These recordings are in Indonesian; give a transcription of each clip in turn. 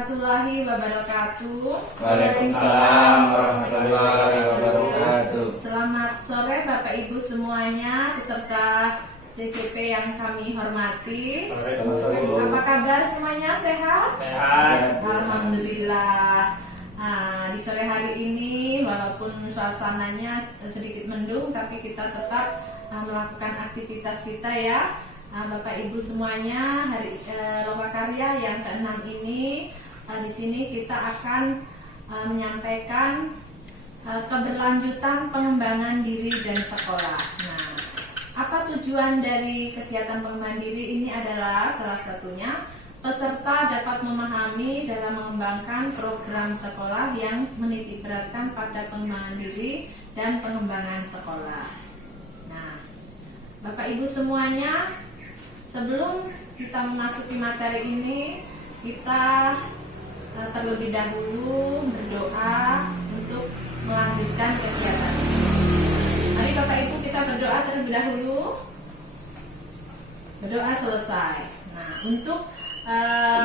Warahmatullahi wabarakatuh. Waalaikumsalam warahmatullahi wabarakatuh. Selamat sore Bapak Ibu semuanya, peserta CGP yang kami hormati. Apa kabar semuanya? Sehat? Sehat. Alhamdulillah. Di sore hari ini walaupun suasananya sedikit mendung, tapi kita tetap melakukan aktivitas kita ya. Bapak Ibu semuanya, hari Lokakarya yang ke-6 ini di sini kita akan menyampaikan keberlanjutan pengembangan diri dan sekolah. Nah, apa tujuan dari kegiatan pengembangan diri ini adalah salah satunya peserta dapat memahami dalam mengembangkan program sekolah yang menitikberatkan pada pengembangan diri dan pengembangan sekolah. Nah, Bapak Ibu semuanya, sebelum kita memasuki materi ini, kita terlebih dahulu berdoa untuk melanjutkan kegiatan ini. Mari Bapak Ibu kita berdoa terlebih dahulu. Berdoa selesai. Nah, untuk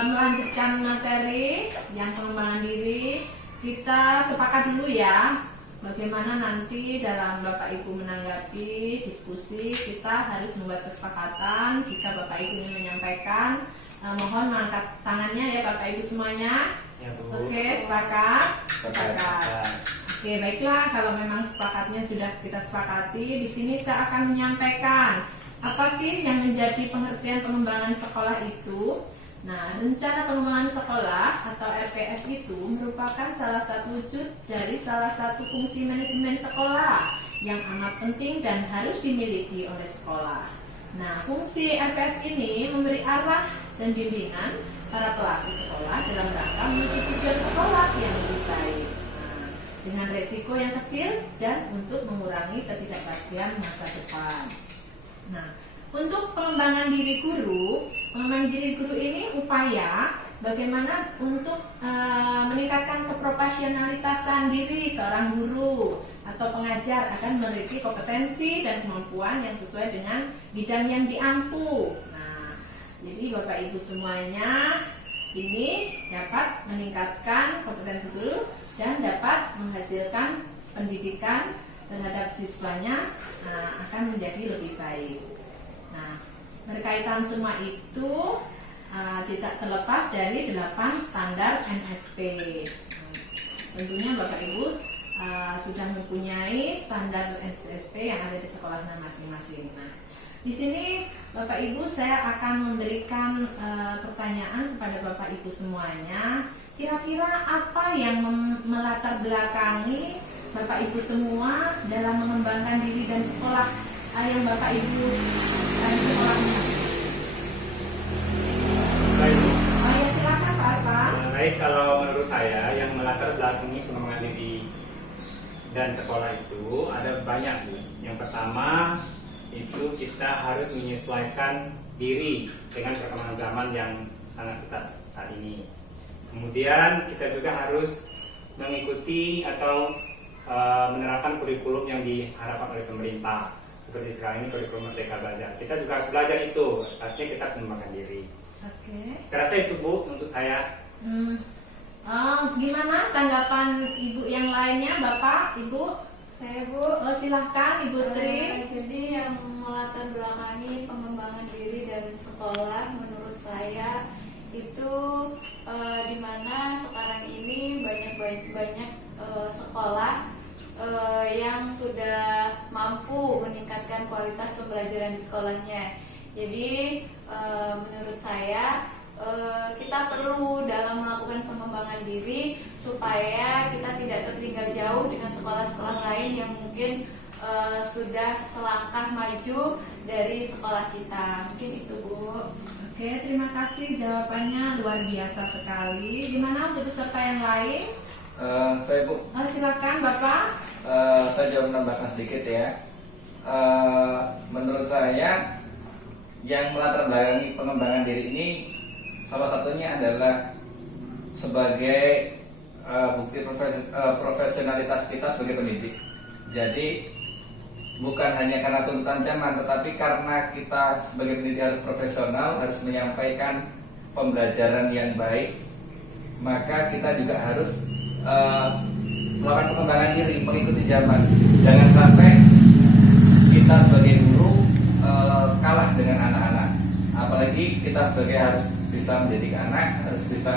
melanjutkan materi yang pengembangan diri, kita sepakat dulu ya bagaimana nanti dalam Bapak Ibu menanggapi diskusi. Kita harus membuat kesepakatan. Jika Bapak Ibu ingin menyampaikan, mohon mengangkat tangannya ya Bapak Ibu semuanya. Ya, Oke, sepakat? Sepakat. Oke, baiklah, kalau memang sepakatnya sudah kita sepakati, di sini saya akan menyampaikan apa sih yang menjadi pengertian pengembangan sekolah itu. Nah, rencana pengembangan sekolah atau RPS itu merupakan salah satu wujud dari salah satu fungsi manajemen sekolah yang amat penting dan harus dimiliki oleh sekolah. Nah, fungsi RPS ini memberi arah dan bimbingan para pelaku sekolah dalam rangka menuju tujuan sekolah yang lebih baik. Nah, dengan resiko yang kecil dan untuk mengurangi ketidakpastian masa depan. Nah, untuk pengembangan diri guru, pengembangan diri guru ini upaya bagaimana untuk meningkatkan keprofesionalitasan diri seorang guru atau pengajar akan memiliki kompetensi dan kemampuan yang sesuai dengan bidang yang diampu. Nah, jadi Bapak Ibu semuanya ini dapat meningkatkan kompetensi guru dan dapat menghasilkan pendidikan terhadap siswanya akan menjadi lebih baik. Nah, berkaitan semua itu tidak terlepas dari 8 standar NSP. Tentunya Bapak Ibu sudah mempunyai standar NSP yang ada di sekolahnya masing-masing. Nah, di sini Bapak Ibu saya akan memberikan pertanyaan kepada Bapak Ibu semuanya. Kira-kira apa yang melatar belakangi Bapak Ibu semua dalam mengembangkan diri dan sekolah yang Bapak Ibu dari sekolah masing-masing? Baik. Oh ya, silakan Pak Arfan. Baik, kalau menurut saya yang melatar belakangi pengembangan diri dan sekolah itu ada banyak. Yang pertama itu kita harus menyesuaikan diri dengan perkembangan zaman yang sangat pesat saat ini. Kemudian kita juga harus mengikuti atau menerapkan kurikulum yang diharapkan oleh pemerintah. Seperti sekarang ini kurikulum Merdeka Belajar. Kita juga harus belajar itu, artinya kita harus mengembangkan diri. Oke. Saya rasa itu Bu untuk saya. Gimana tanggapan Ibu yang lainnya, Bapak, Ibu? Saya Bu, Silahkan Ibu Tri. jadi yang melatar belakangi pengembangan diri dan sekolah menurut saya itu dimana sekarang ini banyak sekolah yang sudah mampu meningkatkan kualitas pembelajaran di sekolahnya. Jadi menurut saya kita perlu dalam melakukan pengembangan diri supaya kita tidak tertinggal jauh dengan sekolah-sekolah lain yang mungkin sudah selangkah maju dari sekolah kita. Mungkin itu Bu. Oke, terima kasih, jawabannya luar biasa sekali. Gimana untuk peserta yang lain? Saya Bu, Silakan Bapak. saya jawab menambahkan sedikit ya. Menurut saya yang melatar belakangi pengembangan diri ini salah satunya adalah sebagai bukti profesionalitas kita sebagai pendidik. Jadi bukan hanya karena tuntutan zaman, tetapi karena kita sebagai pendidik harus profesional, harus menyampaikan pembelajaran yang baik, maka kita juga harus melakukan pengembangan diri, mengikuti zaman. Jangan sampai kita sebagai guru kalah dengan anak-anak. Apalagi kita sebagai harus bisa mendidik anak, harus bisa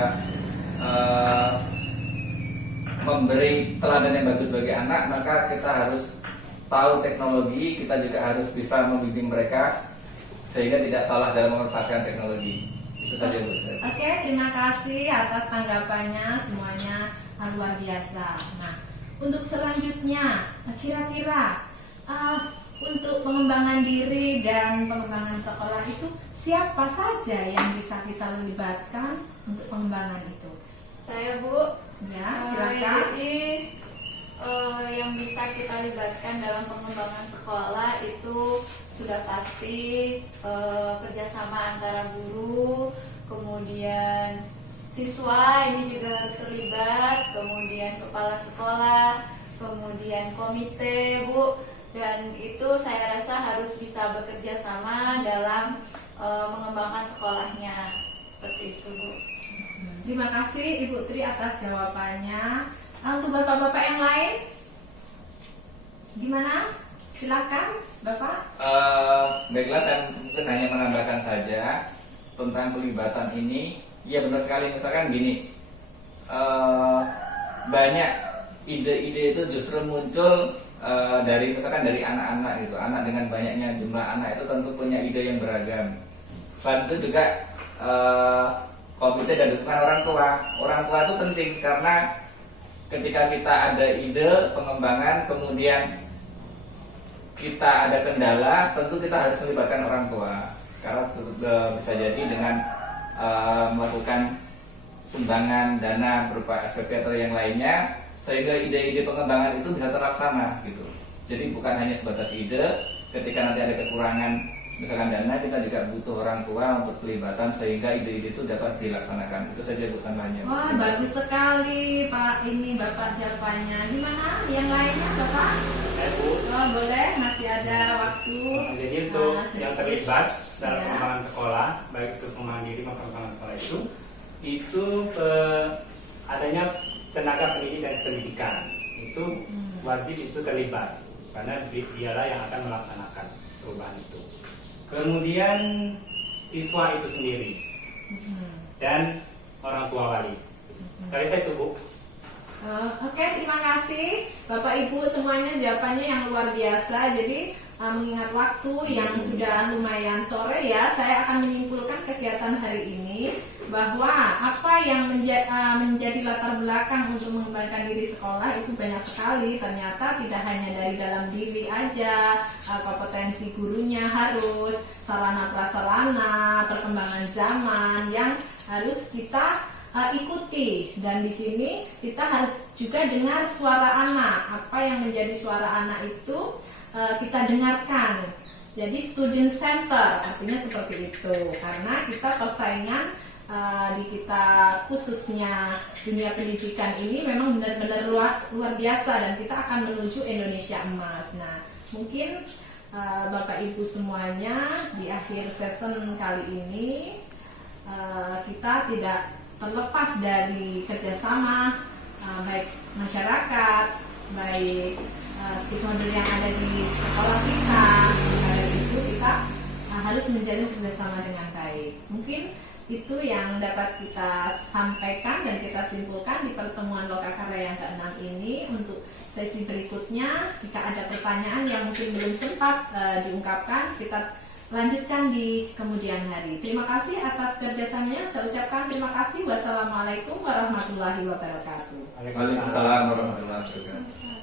memberi teladan yang bagus bagi anak, maka kita harus tahu teknologi, kita juga harus bisa membimbing mereka sehingga tidak salah dalam memanfaatkan teknologi. Itu saja Bu. Oke, terima kasih atas tanggapannya semuanya luar biasa. Nah, untuk selanjutnya kira-kira untuk pengembangan diri dan pengembangan sekolah itu siapa saja yang bisa kita libatkan untuk pengembangan itu? Saya Bu. Ya, silakan. Jadi yang bisa kita libatkan dalam pengembangan sekolah itu sudah pasti kerjasama antara guru, kemudian siswa ini juga harus terlibat, kemudian kepala sekolah, kemudian komite Bu, dan itu saya rasa harus bisa bekerja sama dalam mengembangkan sekolahnya, seperti itu Bu. Terima kasih Ibu Tri atas jawabannya. Untuk bapak-bapak yang lain, gimana? Silakan, Bapak. Baiklah, saya mungkin hanya menambahkan saja tentang pelibatan ini. Ya benar sekali, misalkan gini, banyak ide-ide itu justru muncul dari misalkan dari anak-anak gitu. Anak dengan banyaknya jumlah anak itu tentu punya ide yang beragam. Selain itu juga komite dan dukungan orang tua. Orang tua itu penting karena ketika kita ada ide pengembangan, kemudian kita ada kendala, tentu kita harus melibatkan orang tua. Karena bisa jadi dengan melakukan sumbangan dana berupa SPP atau yang lainnya, sehingga ide-ide pengembangan itu bisa terlaksana gitu. Jadi bukan hanya sebatas ide, ketika nanti ada kekurangan misalkan dana, kita juga butuh orang tua untuk pelibatan sehingga ide-ide itu dapat dilaksanakan. Itu saja Bu tambahannya. Wah, bagus sekali Pak, ini Bapak jawabannya. Gimana yang lainnya Bapak? Bu. Oh, boleh, masih ada waktu. Jadi untuk sedikit. yang terlibat dalam Ya. pengembangan sekolah, baik itu pengembangan diri maupun pengembangan sekolah itu adanya tenaga pendidik dan pendidikan itu wajib itu terlibat karena dialah yang akan melaksanakan perubahan itu. Kemudian siswa itu sendiri dan orang tua wali. Cerita itu Bu. Oke, terima kasih Bapak Ibu semuanya, jawabannya yang luar biasa. Jadi mengingat waktu yang sudah lumayan sore ya, saya akan menyimpulkan kegiatan hari ini bahwa apa yang menjadi latar belakang untuk mengembangkan diri sekolah itu banyak sekali. Ternyata tidak hanya dari dalam diri aja, kompetensi gurunya harus, sarana prasarana, perkembangan zaman yang harus kita ikuti. Dan di sini kita harus juga dengar suara anak. Apa yang menjadi suara anak itu kita dengarkan. Jadi student center artinya seperti itu. Karena kita persaingan di kita khususnya dunia pendidikan ini memang benar-benar luar biasa dan kita akan menuju Indonesia emas. Nah, mungkin Bapak Ibu semuanya di akhir season kali ini kita tidak terlepas dari kerjasama baik masyarakat, baik stakeholder yang ada di sekolah kita. Dari itu kita harus menjalin kerjasama dengan baik. Mungkin itu yang dapat kita sampaikan dan kita simpulkan di pertemuan Lokakarya yang ke-6 ini. Untuk sesi berikutnya, jika ada pertanyaan yang mungkin belum sempat diungkapkan, kita lanjutkan di kemudian hari. Terima kasih atas kerjasamanya. Saya ucapkan terima kasih. Wassalamualaikum warahmatullahi wabarakatuh. Waalaikumsalam warahmatullahi wabarakatuh.